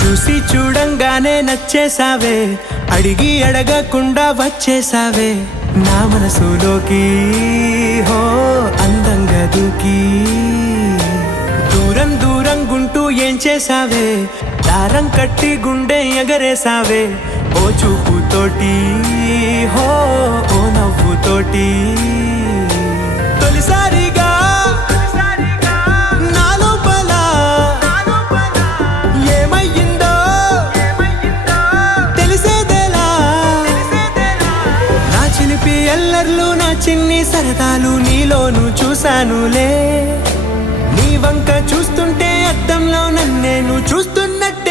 చూసి చూడంగానే నచ్చేసావే, అడిగి అడగకుండా వచ్చేసావే నా మనసులోకి. హో అందంగా దూకి దూరం దూరం గుంటూ ఏం చేసావే, దారం కట్టి గుండె ఎగరేసావే ఓ చూపుతోటి. హో ఓ నవ్వుతోటి తొలిసారిగా నా లోపల ఏమయ్యిందో తెలిసేదేలా. నా చిలిపి ఎల్లర్లు నా చిన్ని సరదాలు నీలోను చూశానులే. నీ వంక చూస్తుంటే అద్దంలో నన్నేను చూస్తున్నట్టు